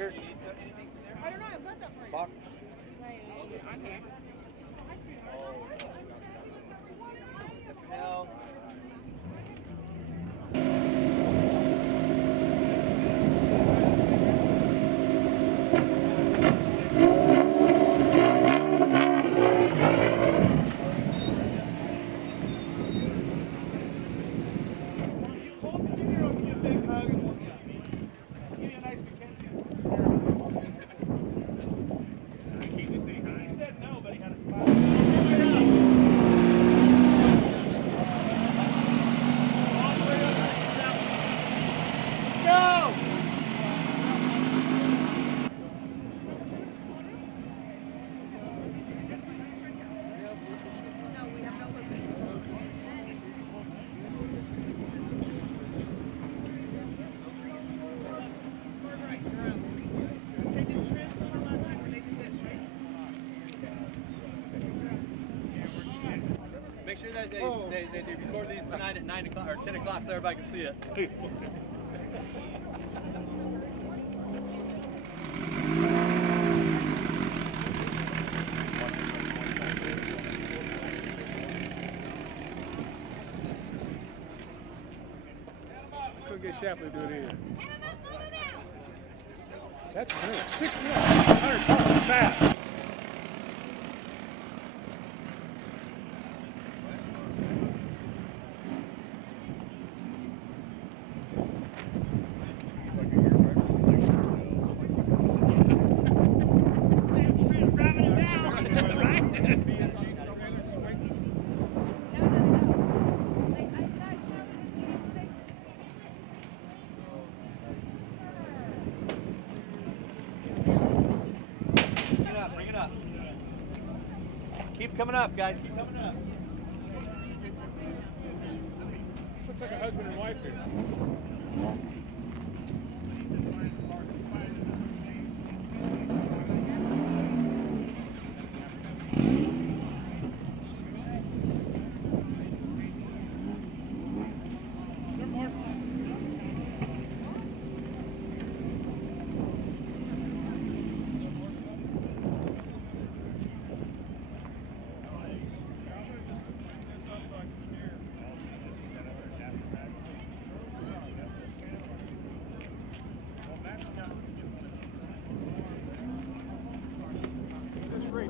markers? I don't know. I've got that for you. Box. On here. No. Give you a nice McKenzie's. He said no, but he had a smile. Go! Make sure that they record these tonight at 9 o'clock or 10 o'clock so everybody can see it. Couldn't get Shapley to do it either. That's 100 pounds fast. Bring it up. Keep coming up, guys. Keep coming up. This looks like a husband and wife here.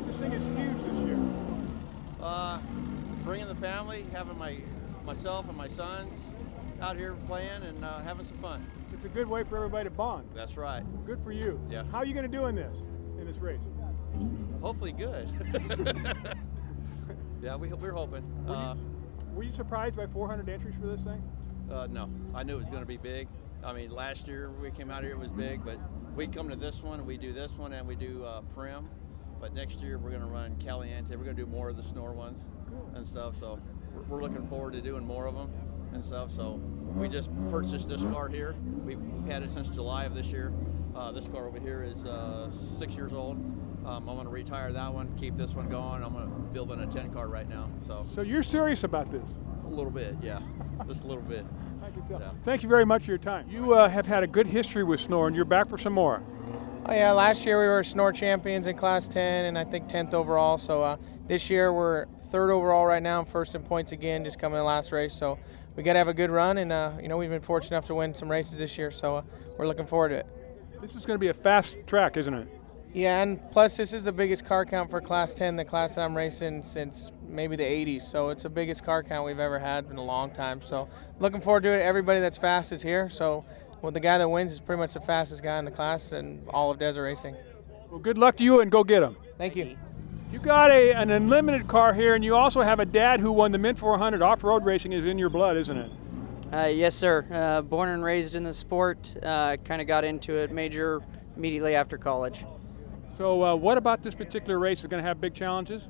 This thing is huge this year. Bringing the family, having myself and my sons out here playing and having some fun. It's a good way for everybody to bond. That's right. Good for you. Yeah. How are you going to do in this race? Hopefully good. Yeah, we're hoping. Were you surprised by 400 entries for this thing? No, I knew it was going to be big. I mean, last year we came out here, it was big, but we come to this one, we do this one, and we do Prim. But next year we're going to run Caliente. We're going to do more of the Snore ones and stuff. So we're looking forward to doing more of them and stuff. So we just purchased this car here. We've had it since July of this year. This car over here is 6 years old. I'm going to retire that one, keep this one going. I'm going to build a 10 car right now. So you're serious about this? A little bit, yeah, just a little bit. I can tell. Yeah. Thank you very much for your time. You have had a good history with Snore, and you're back for some more. Oh yeah, last year we were Snore champions in Class 10 and I think 10th overall. So this year we're 3rd overall right now, first in points again, just coming in the last race. So we got to have a good run, and you know, we've been fortunate enough to win some races this year. So we're looking forward to it. This is going to be a fast track, isn't it? Yeah, and plus this is the biggest car count for Class 10, the class that I'm racing since maybe the 80s. So it's the biggest car count we've ever had in a long time. So looking forward to it. Everybody that's fast is here. So well, the guy that wins is pretty much the fastest guy in the class and all of Desert Racing. Well, good luck to you, and go get him. Thank you. You got an unlimited car here, and you also have a dad who won the Mint 400. Off-road racing is in your blood, isn't it? Yes, sir. Born and raised in the sport. Kind of got into it major immediately after college. So what about this particular race is going to have big challenges?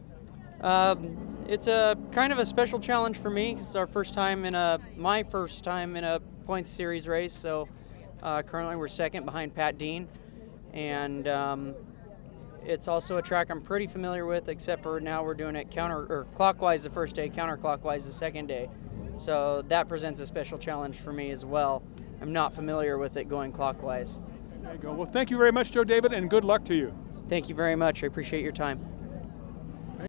It's a kind of a special challenge for me. It's our first time in my first time in a points series race. So currently we're 2nd behind Pat Dean, and it's also a track I'm pretty familiar with, except for now we're doing it clockwise the first day, counterclockwise the second day. So that presents a special challenge for me as well. I'm not familiar with it going clockwise. There you go. Well, thank you very much, Joe David, and good luck to you. Thank you very much. I appreciate your time.